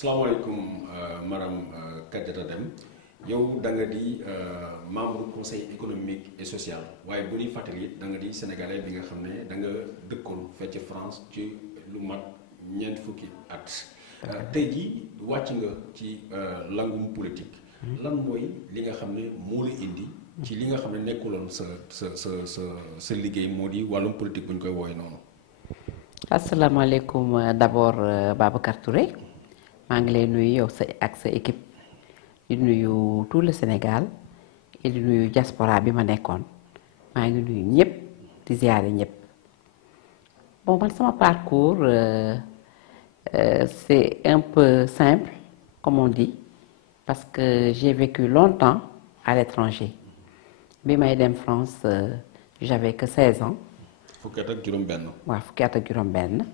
salaamaaleykum madame Kadiata Deme yow da nga di membre conseil économique et social waaye bu ñuy fàttali it da nga di sénégalais bi nga xam ne da nga dëkkoon fecc France ci lu mat ñeent fukki at. tey jii wàcc nga ci langum politique. lan mooy li nga xam ne moo la indi. ci li nga xam ne nekkuloon sa liggéey moo di wàllum politique bu ñu koy woowee noonu. asalaamaaleykum d'abord Babacar Touré maa ngi lay nuyu yow ak sa équipe di nuyu tout le Sénégal et di nuyu diaspora bi ma nekkoon maa ngi nuyu ñëpp di ziare ñëpp. Bon man sama parcours c'est un peu simple comme on dit parce que j'ai vécu longtemps à l'étranger bi may dem France j'avais que 16 ans. fukki at ak juróom-benn. waaw fukki at ak juróom-benn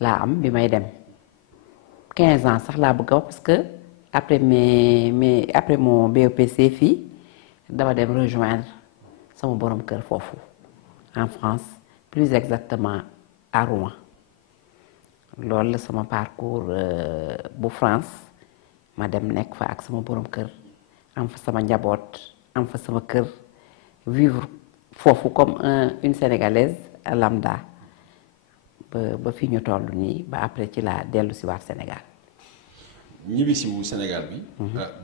laa am bi may dem 15 ans sax laa bëgg a wax parce que après mon BEPC fii dama dem rejoindre sama borom kër foofu en France plus exactement à Rouen loolu la sama parcours bu France ma dem nekk fa ak sama borom kër am fa sama njaboot am fa sama kër vivre foofu comme une Sénégalaise lambda ba fi ñu toll nii ba après ci laa dellu si waat Sénégal. ñibbisiwu Sénégal bi.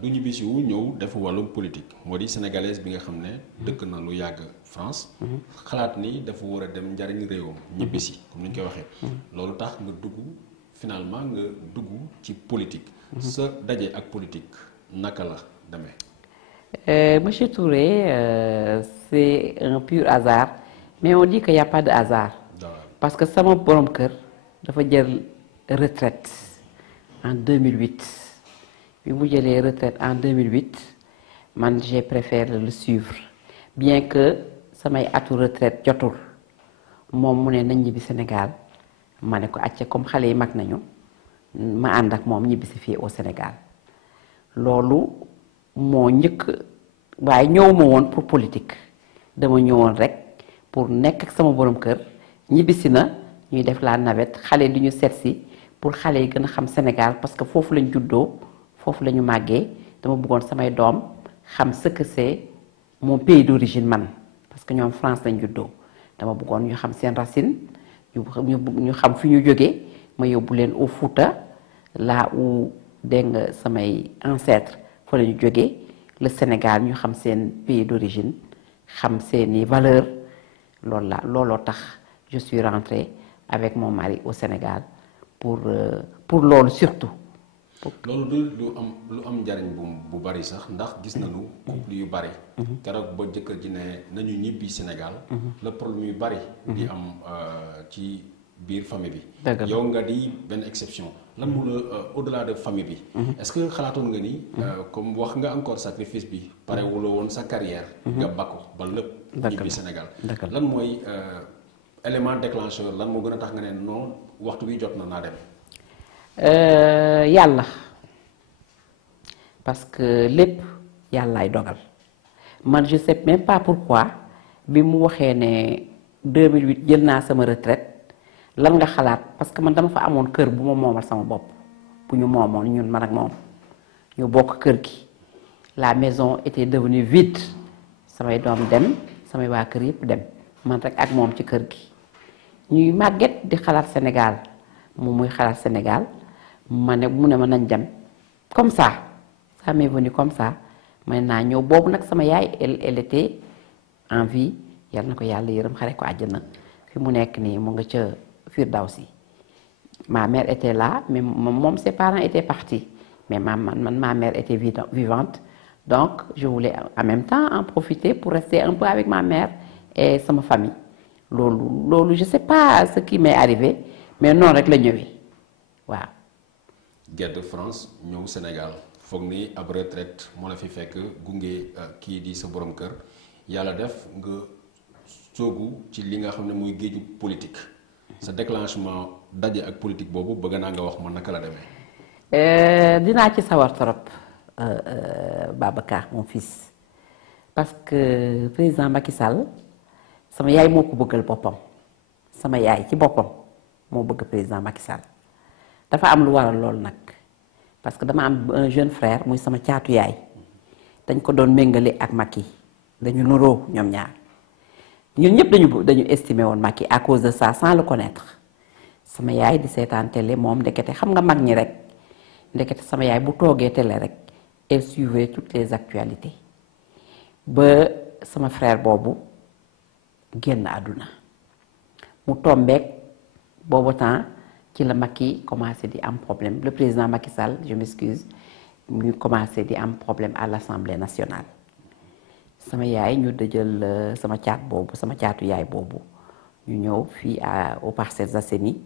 du ñibbisiwu ñëw def wàllum politique moo di sénégalaise bi nga xam ne dëkk na lu yàgg France. xalaat ni dafa war a dem njariñ réewam. ñibbisi comme ni ñu koy waxee. loolu tax nga dugg finalement nga dugg ci politique. sa daje ak politique naka la demee. Monsieur Touré, c'est un pur hasard, mais on dit qu'il n'y a pas de hasard. Parce que sama borom kër dafa jël retraite en 2008. Bi mu jëlee retraite en 2008, man j'ai préféré le suivre. Bien que samay atu retraite jotul moom mu ne nañ ñibbi Sénégal ma ne ko acca comme xale yi mag nañu ma ànd ak moom ñibbi si fii au Sénégal loolu moo njëkk waaye ñëwuma woon pour politique dama ñëwoon rek pour nekk ak sama borom kër ñibbisi na ñuy def la navette xale di ñu seetsi pour xale yi gën a xam Sénégal parce que foofu lañ juddoo foofu la ñu màggee dama bëggoon samay doom xam ce que c'est mon pays d'origine man parce que ñoom France lañ juddoo dama bëggoon ñu xam seen racine ñu xam fi ñu jógee ma yóbbu leen au Fouta là où dégg nga samay ancêtres fa la ñu jógee le Sénégal ñu xam seen pays d'origine xam seeni valeurs looloo tax je suis rentrée avec mon mari au Sénégal pour loolu surtout. loolu du lu am njariñ bu bari sax ndax gis nañu couple yu bari. keroog ba jëkkër ji ne nañu ñibbi Sénégal. le problème yu bari. di am ci biir famille bi. yow nga di benn exception. lan mu la au-delà de famille bi. est-ce que xalaatoon nga ni. comme wax nga encore sacrifice bi pare wuloo woon sa carrière. nga bakku ba lépp. ñibbi Sénégal. lan mooy élément déclencheur lan moo gën a tax nga ne non waxtu bi jot na naa dem. yàlla parce que lépp yàllaay dogal man je sais même pas pourquoi bi mu waxee ne 2008 jël naa sama retraite lan nga xalaat parce que man dama fa amoon kër bu ma moomal sama bopp bu ñu moomoon ñun man ak moom ñu bokk kër gi la maison était devenue vide samay doom dem samay waa kër yëpp dem man rek ak moom ci kër gi ñuy màgget di xalaat Sénégal moom muy xalaat Sénégal mu ne ma nañ dem comme ça m'est venu comme ça may naa ñëw boobu nag sama yaay elle était en vie yal na ko yàlla yërëm xare ko àjjana fi mu nekk nii mu nga ca Firdawsi ma mère était là mais moom ses parents étaient partis mais ma mère était vivante donc je voulais en même temps en profiter pour rester un peu avec ma mère et sama famille loolu je sais pas ce qui m'est arrivé mais noonu rek la ñëwee waaw. guerre de France ñëw Sénégal foog ni ab retraite moo la fi fekk gunge kii di sa borom kër yàlla def nga soogu ci li nga xam ne muy géeju politique sa déclenchement daje ak politique boobu bëgg naa nga wax ma naka la demee. dinaa ci sawar trop Babacar mon fils parce que président Macky Sall sama yaay moo ko bëggal boppam sama yaay ci boppam moo bëgg président Macky Sall dafa am lu waral loolu nag parce que dama am un jeune frère muy sama caatu yaay dañ ko doon méngale ak Macky dañu nuroo ñoom ñaar ñun ñëpp dañu estimer woon Macky à cause de ça sans le connaître sama yaay di seetaan télé moom ndekete xam nga mag ñi rek ndekete sama yaay bu toogee télé rek elle suivait toutes les actualités ba sama frère boobu génn àdduna mu tombeek boobu temps ci la Macky commencé di am problème le président Macky Sall je m'excuse mu commencé di am problème à l'Assemblée nationale sama yaay ñu dëjël sama caatu yaay boobu ñu ñëw fii aux Parcelles Assainies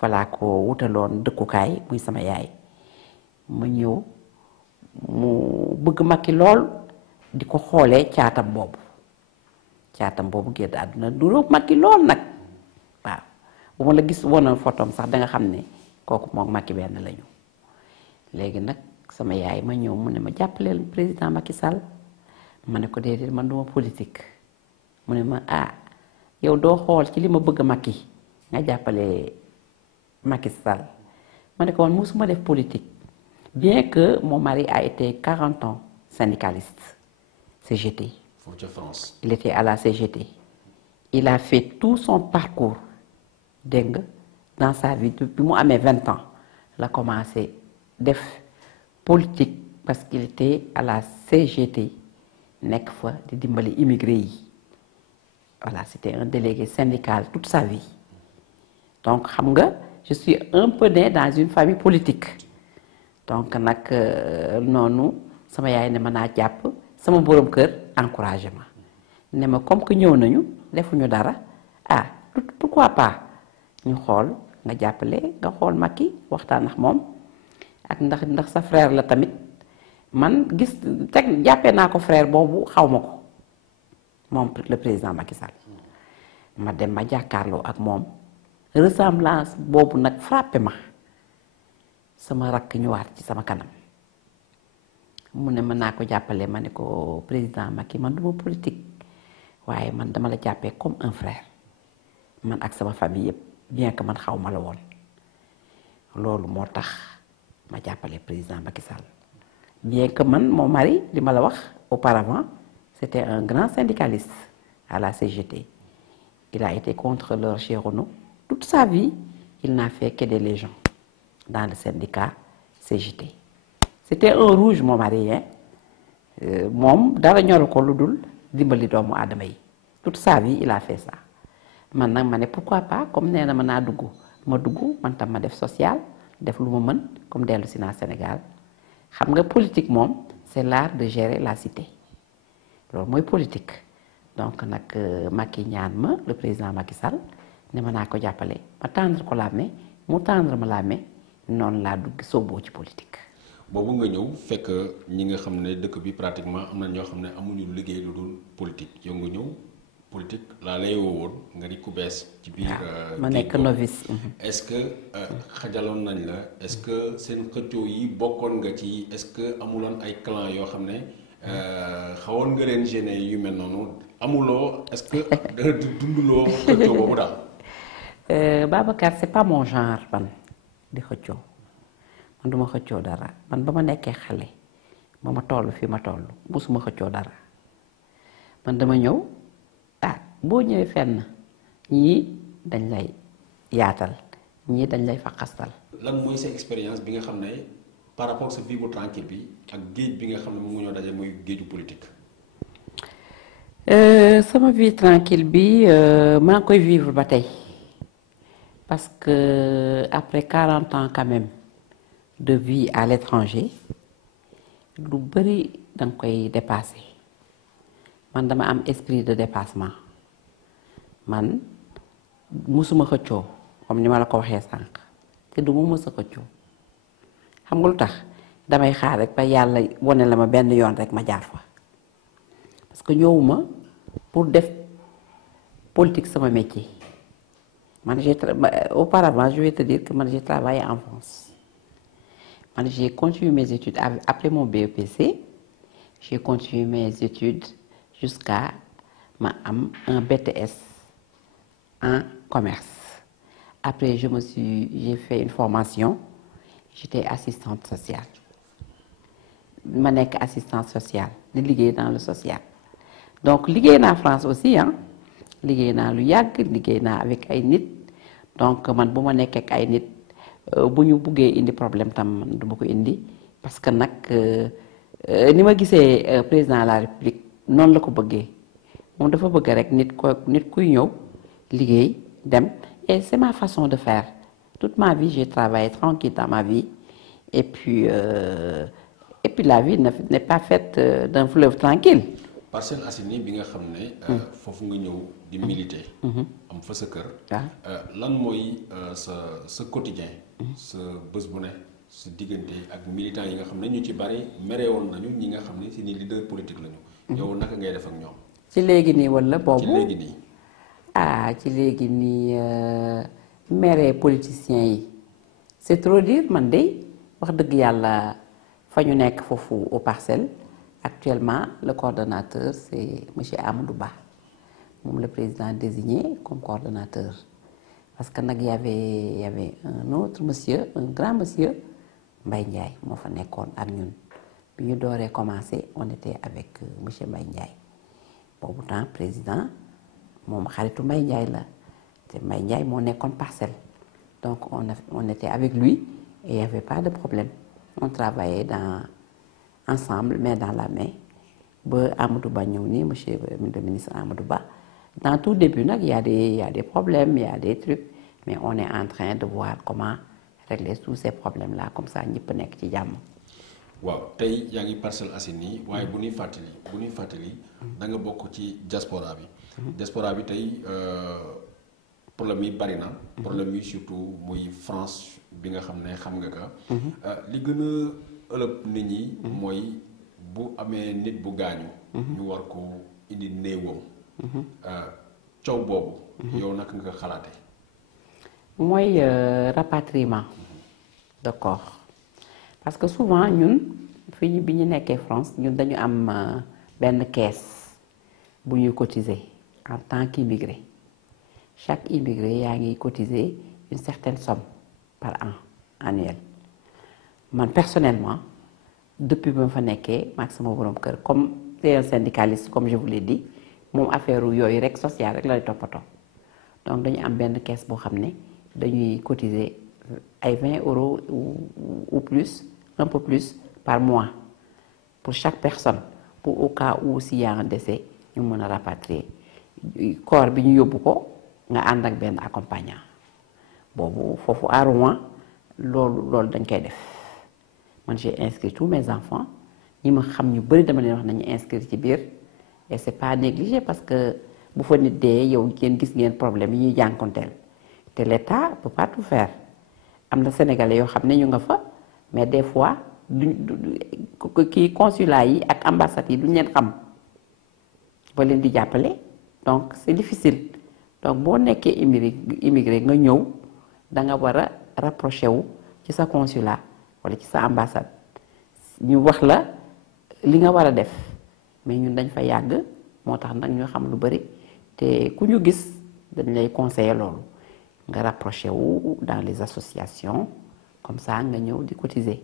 falaa ko wutaloon dëkkukaay muy sama yaay ma ñëw mu bëgg Macky lool di ko xoolee caatam boobu génn àdduna du roog Macky lool nag waaw bu ma la gis wonoon photom sax danga xam ne kooku moom Macky benn lañu léegi nag sama yaay ma ñëw mu ne ma jàppaleel président Macky Sall ma ne ko déedéet man duma politique mu ne ma yow doo xool ci li ma bëgg Macky nga jàppale Macky Sall ma ne ko man musuma def politique bien que mon mari a été 40 ans syndicaliste CGT. France. Il était à la CGT. Il a fait tout son parcours dégg nga dans sa vie depuis mu amee 20 ans la commencé def politique parce qu'il était à la CGT nekk fa di dimbali immigré yi voilà c'était un délégué syndical toute sa vie donc xam nga je suis un peu née dans une famille politique donc nag noonu sama yaay ne ma naa jàpp sama borom kër encouragé ma ne ma comme que ñëw nañu defuñu dara pourquoi pas ñu xool nga jàppale nga xool Macky waxtaan ak moom ak ndax sa frère la tamit man gis jàppee naa ko frère boobu xaw ma ko moom le président Macky Sall ma dem ma jàkkaarloo ak moom ressemblance boobu nag frappé ma sama rakk ñëwaat ci sama kanam mu ne mën naa ko jàppale ma ne ko président Macky man duma politique waaye man dama la jàppee comme un frère man ak sama famille yëpp bien que man xaw ma la woon loolu moo tax ma jàppale président Macky Sall bien que man mon mari li ma la wax auparavant c'était un grand syndicaliste à la CGT il a été contrôleur chez Renault toute sa vie il n'a fait qu'aider les gens dans le syndicat CGT c'était un rouge mon mari moom dara ñoru ko lu dul dimbali doomu aadama yi toute sa vie il a fait ça man nag ma ne pourquoi pas comme nee na ma naa dugg ma dugg man tam ma def social def lu ma mën comme dellu si naa Sénégal xam nga politique moom c'est l'art de gérer la cité loolu mooy politique donc nag Macky ñaan ma le président Macky Sall ne ma naa ko jàppale ma tendre ko la main mu tendre ma la main noonu laa dugg sooboo ci politique. boobu nga ñëw fekk ñi nga xam ne dëkk bi pratiquement am na ñoo xam ne amuñu liggéey lu dul politique yow nga ñëw politique laa lay woon nga di ku bees ci biir ma nekk novice. est-ce que xajaloon nañ la est-ce que seen xëccoo yi bokkoon nga ci est-ce que amuloon ay clan yoo xam ne xawoon nga leen gêné yu mel noonu amuloo est-ce que dunduloo xëccoo boobu daal. Babacar c'est pas mon genre man di xëccoo man duma xëccoo dara man ba ma nekkee xale ba ma toll fii ma toll musuma xëccoo dara man dama ñëw boo ñëwee fenn ñii dañ lay yaatal ñii dañ lay faqastal. lan mooy sa expérience bi nga xam ne par rapport ak sa vie bu tranquille bi ak géej bi nga xam ne mu ngi ñoo daje mooy géeju politique. sama vie tranquille bi maa ngi koy vivre ba tey parce que après 40 ans quand même de vie à l'étranger lu bari danga koy dépasser man dama am esprit de dépassement man musuma xëccoo comme ni ma la ko waxee sànq te du ma mës a xëccoo xam nga lu tax damay xaar rek ba yàlla wone la ma benn yoon rek ma jaar fa parce que ñëwuma pour def politique sama métier man auparavant je vais te dire que man j'ai travaillé en France man j'ai continué mes études après mon BEPC j'ai continué mes études jusqu'à ma am un BTS en commerce après j'ai fait une formation j'étais assistante sociale ma nekk assistante sociale di liggéey dans le social donc liggéey naa France aussi ah liggéey naa lu yàgg liggéey naa avec ay nit donc man bu ma nekkee ak ay nit bu ñu buggee indi problème tam man du ma ko indi parce que nag ni ma gisee président de la République noonu la ko bëggee moom dafa bëgg rek nit kuy ñëw liggéey dem et c'est ma façon de faire toute ma vie j'ai travaillé tranquille dans ma vie et puis la vie n'est pas faite d'un fleuve tranquille. Parcelles Assainies bi nga xam ne foofu nga ñëw di militer am fa sa kër lan mooy sa quotidien sa bés bu ne sa diggante ak militants yi nga xam ne ñu ci bari merewoon nañu ñi nga xam ne seeni leader politique lañu yow naka ngay def ak ñoom ci léegi nii wala boobu ci léegi nii ci léegi nii mere politiciens yi c'est trop dire man de wax dëgg yàlla fa ñu nekk foofu aux Parcelles actuellement le coordonnateur c'est monsieur Amadou Ba moom le président désigné comme coordonnateur parce que nag y avait un autre monsieur un grand monsieur Mbaye Ndiaye moo fa nekkoon ak ñun bi ñu dooree commencé on était avec monsieur Mbaye Ndiaye boobu temps président moom xaritu Mbaye Ndiaye la te Mbaye Ndiaye moo nekkoon Parcelles donc on était avec lui et il y avait pas de problème on travaillait ensemble main dans la main ba Amadou Ba ñëw nii monsieur le ministre Amadou Ba dans tout début nag y a des problèmes y a des trucs mais on est en train de voir comment régler tous ces problèmes là comme ça ñëpp nekk ci jàmm. waaw tey yaa ngi Parcelles Assainies waaye bu ñuy fàttali da nga bokk ci diaspora bi. diaspora bi tey problème yi bari na. problème yi surtout muy France bi nga xam ne xam nga ka li gën a ëllëg nit ñi mooy bu amee nit bu gaañu ñu war ko indi néewam coow boobu yow naka nga xalaate mooy rapatriement de corps parce que souvent ñun fii bi ñu nekkee France ñun dañu am benn caisse bu ñuy cotiser en tant qu'immigré chaque immigré yaa ngi cotiser une certaine somme par an annuel man personnellement depuis ba ma fa nekkee maag sama borom kër comme c'est un syndicaliste comme je vous l'ai dit moom affaire yooyu rek social rek lay toppatoo donc dañu am benn caisse boo xam ne dañuy cotiser ay 20 € ou plus un peu plus par mois pour chaque personne pour au cas où s'il y a un décès ñu mën a rapatrier corps bi ñu yóbbu ko nga ànd ak benn accompagnant boobu foofu à Rouen loolu dañ koy def man j'ai inscrit tous mes enfants ñi ma xam ñu bari dama leen wax nañu inscrire ci biir et c'est pas négligé parce que bu fa nit dee yow ngeen gis ngeen problème yi ñuy jànkonteel te l'État peut pas tout faire am na sénégalais yoo xam ne ñu nga fa mais des fois kii consulat yi ak ambassades yi duñ leen xam ba leen di jàppale donc c'est difficile donc boo nekkee immigré nga ñëw da nga war a rapproché wu ci sa consulat wala ci sa ambassade ñu wax la li nga war a def mais ñun dañ fa yàgg moo tax nag ñu xam lu bari te ku ñu gis dañ lay conseiller loolu nga rapproché wu dans les associations comme ça nga ñëw di cotiser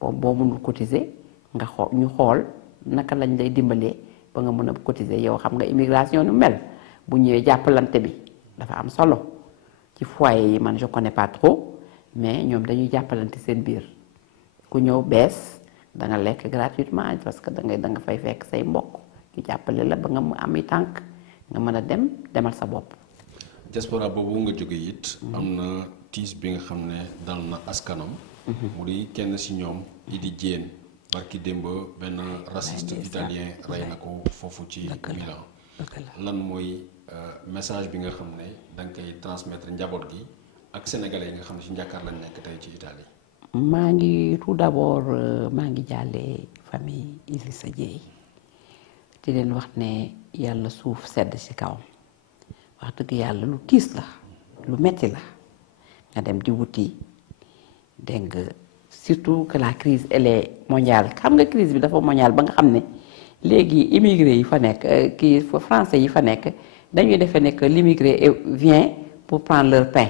boo mënul cotiser nga ñu xool naka lañ lay dimbalee ba nga mën a cotiser yow xam nga immigration nu mel bu ñëwee jàppalante bi dafa am solo ci foyer yi man je connais pas trop mais ñoom dañuy jàppalante seen biir ku ñëw bees da nga lekk gratuitement parce que da nga fay fekk say mbokk ñu jàppale la ba nga mu ami tànk nga mën a demal sa bopp. diaspora boobu nga jóge it am na tiis bi nga xam ne dal na askanam mu di kenn si ñoom Idi Diène barki démb benn raciste italien rey na ko foofu ci Milan lan mooy message bi nga xam ne da nga koy transmettre njaboot gi ak sénégalais yi nga xam ne si njàkkaar lañ nekk tey ci Italie. maa ngi tout d'abord maa ngi jàllee famille Idrissa Dieye di leen wax ne yàlla suuf sedd ci kawam wax dëgg yàlla lu tiis la lu metti la nga dem di wuti dégg nga surtout que la crise elle est mondiale xam nga crise bi dafa mondiale ba nga xam ne léegi immigré yi fa nekk kii français yi fa nekk dañuy defee ne que l'immigré vient pour prendre leur pain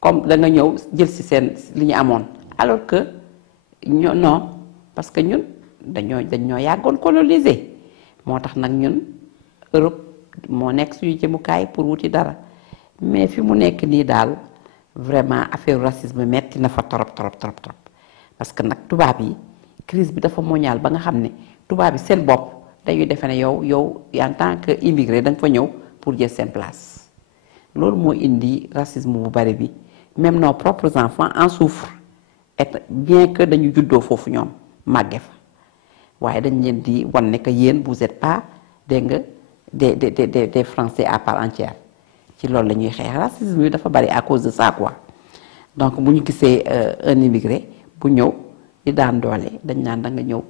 comme da nga ñëw jël ci seen li ñu amoon alors que non parce que ñun dañoo yàggoon coloniser moo tax nag ñun Europe moo nekk suñu jëmukaay pour wuti dara mais fi mu nekk nii daal vraiment affaire racisme metti na fa trop parce que nag tubaab yi crise bi dafa mondial ba nga xam ne tubaab yi seen bopp dañuy defe ne yow en tant que immigré da nga fa ñëw pour jël seen place loolu moo indi racisme bu bari bi même nos propres enfants en souffrent et bien que dañu juddoo foofu ñoom màgge fa waaye dañ leen di wan ne que yéen vous êtes pas dégg nga des Français à part entière ci loolu la ñuy xeex racisme bi dafa bari à cause de ça quoi donc bu ñu gisee un immigré bu ñëw di daan doole dañ naan da nga ñëw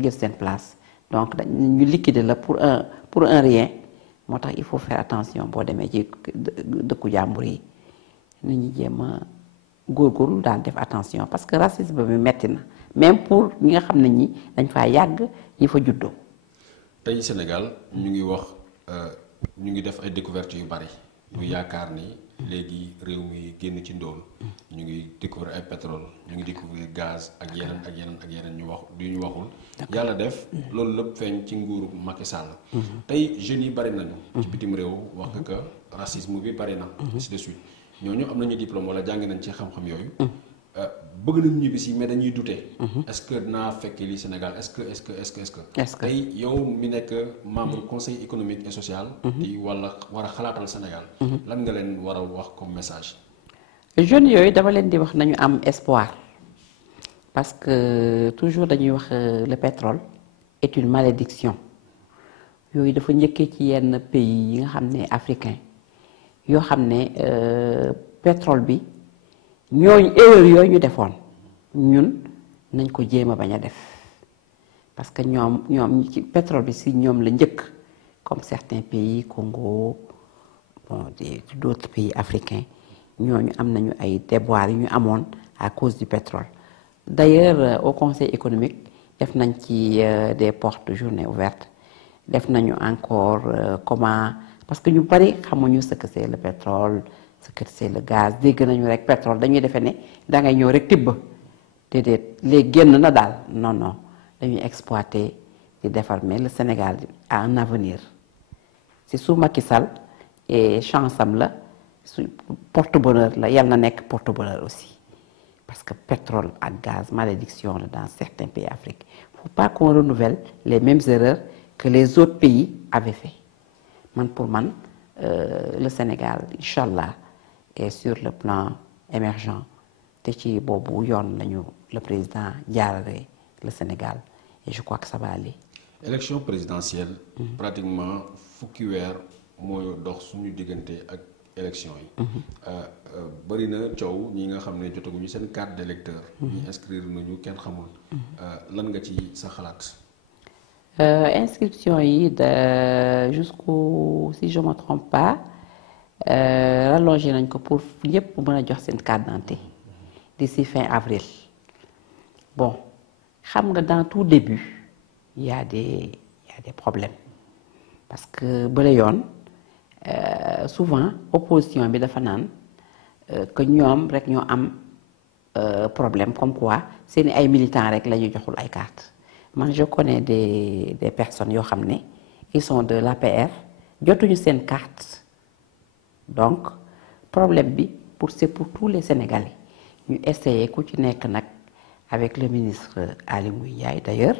jël seen place donc ñu liquider la pour un rien moo tax il faut faire attention boo demee ci dëkku jàmbur yi nit ñi jéem a góorgóorlu daal def attention parce que racisme bi metti na même pour ñi nga xam ne ñi dañ faa yàgg ñi fa juddoo. tey Sénégal ñu ngi wax ñu ngi def ay découvertes yu bari ñu yaakaar ni léegi réew mi génn ci ndóol ñu ngi découvrir ay pétrole ñu ngi découvrir gaz ak yeneen ñu wax du ñu waxul yàlla def loolu lépp feeñ ci nguuru Macky Sall tey jeunes yi bari nañu ci bitim réew wax nga que racisme bi bari na ainsi de suite ñooñu am nañu diplôme wala jàng nañ ci xam-xam yooyu bëgg nañu ñibbi si mais dañuy douter est-ce que naa fekk lii Sénégal est-ce que tey yow mi nekk membre conseil économique et social di wala war a xalaatal Sénégal lan nga leen war a wax comme message jeunes yooyu dama leen di wax nañu am espoir parce que toujours dañuy wax le pétrole est une malédiction yooyu dafa njëkkee ci yenn pays yi nga xam ne africain yoo xam ne pétrole bi ñooñu erreur yooyu ñu defoon ñun nañ ko jéem a bañ a def parce que ñoom ci pétrole bi si ñoom la njëkk comme certains pays Congo bon d'autres pays africains ñooñu am nañu ay déboires yu ñu amoon à cause du pétrole d'ailleurs au conseil économique def nañ ci des portes de journée ouvertes def nañu encore comment parce que ñu bari xamuñu ce que c'est le pétrole ce que c'est le gaz dégg nañu rek pétrole dañuy defee ne dangay ñëw rek tibb déedéet léegi génn na daal non dañuy exploiter di defar mais le Sénégal a un avenir c'est sous Macky Sall et chance am la su porte-bonheur la yal na nekk porte-bonheur aussi parce que pétrole ak gaz malédiction la dans certains pays africains faut pas qu'on renouvelle les mêmes erreurs que les autres pays avaient fait pour man le Sénégal inchallah est sur le plan émergent te ci boobu yoon lañu le président jaarale le Sénégal et je crois que ça va aller. élection présidentielle pratiquement fukki weer mooy dox suñu diggante ak élection yi bëri na coow ñi nga xam ne jotaguñu seen carte d'électeur ñi inscrire nañu kenn xamul lan nga ci sa xalaat. Inscription yi jusqu'au si je me trompe pas rallongé nañ ko pour ñëpp mën a jox seen carte d'identité d'ici fin avril bon xam nga dans tout début il y a des problèmes parce que bële yoon souvent opposition bi dafa naan que ñoom rek ñoo am problème comme quoi seeni ay militants rek la ñu joxul ay carte man je connais des personnes yoo xam ne ils sont de l'APR jotuñu seen carte donc problème bi c'est pour tous les Sénégalais ñu essayer ku ci nekk nag avec le ministre Aly Ngouille Ndiaye d'ailleurs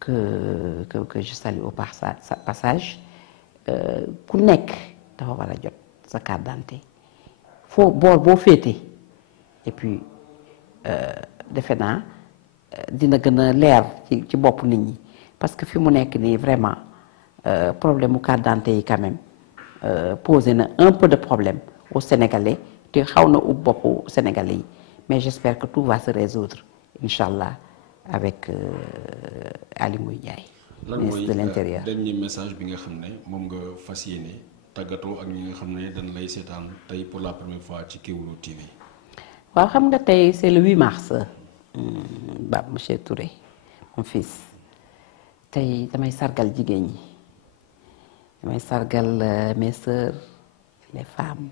que je salue au passage ku nekk dafa war a jot sa carte d'identité foo boor boo féetee et puis defe naa dina gën a leer ci bopp nit ñi parce que fi mu nekk nii vraiment problème mu carte d'identité yi quand même posé na un peu de problème aux Sénégalais te xaw na ub boppu Sénégalais yi mais j'espère que tout va se résoudre inchallah avec Aly Ngouille Ndiaye ministre de l'Intérieur. lan mooy dernier message bi nga xam ne moom nga fas yéene tàggatoo ak ñi nga xam ne dañ lay seetaan tey pour la première fois ci Kéwoulo TV. waaw xam nga tey c'est le 8 mars monsieur Touré mon fils tey damay sargal jigéen ñi damay sargal mes sœurs les femmes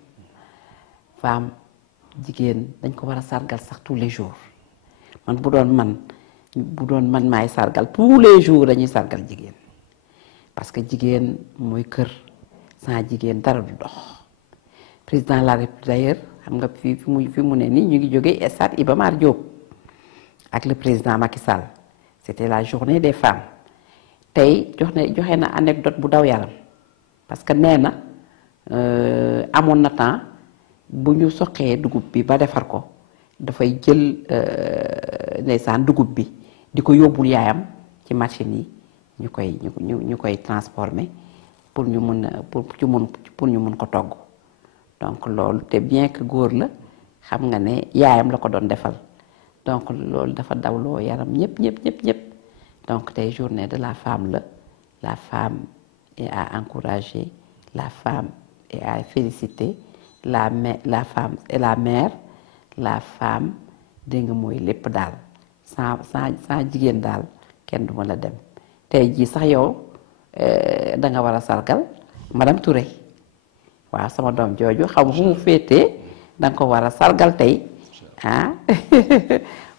jigéen dañ ko war a sargal sax tous les jours man bu doon man maay sargal tous les jours dañuy sargal jigéen parce que jigéen mooy kër sans jigéen dara du dox président de la République d'ailleurs xam nga fi mu ne nii ñu ngi jógee stade Iba Mar Diop ak le président Macky Sall c'était la journée des femmes tey joxe na anecdote bu daw yaram parce que nee na amoon na temps bu ñu soqee dugub bi ba defar ko dafay jël ndeysaan dugub bi di ko yóbbul yaayam ci machine yi ñu koy transformer pour ñu mun ko togg donc loolu te bien que góor la xam nga ne yaayam la ko doon defal donc loolu dafa dawloo yaram ñëpp donc tey journée de la femme la femme est à encourager la femme est à féliciter la femme est la mère la femme dégg nga mooy lépp daal sans jigéen daal kenn du ma la dem tey jii sax yow da nga war a sargal madame Touré waaw sama doom jooju xaw ma fu mu féetee da nga ko war a sargal tey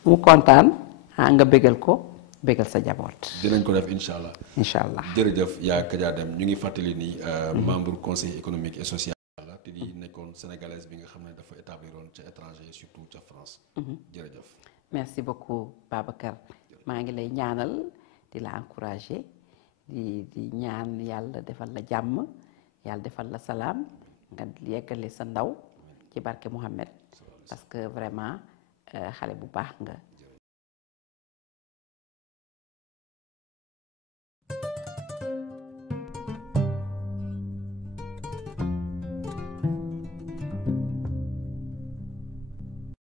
mu kontaan nga bégal ko bégal sa jaboot. dinañ ko def incha allah. incha allah jërëjëf yaa Kadia Deme ñu ngi fàttali ni membre conseil économique et social la te di nekkoon sénégalaise bi nga xam ne dafa établiroon ca étranger surtout ca France. jërëjëf. merci beaucoup Babacar maa ngi lay ñaanal di la encourager di ñaan yàlla defal la jàmm yàlla defal la salaam nga yeggale sa ndaw ci barke Mouhamed parce que vraiment xale bu baax nga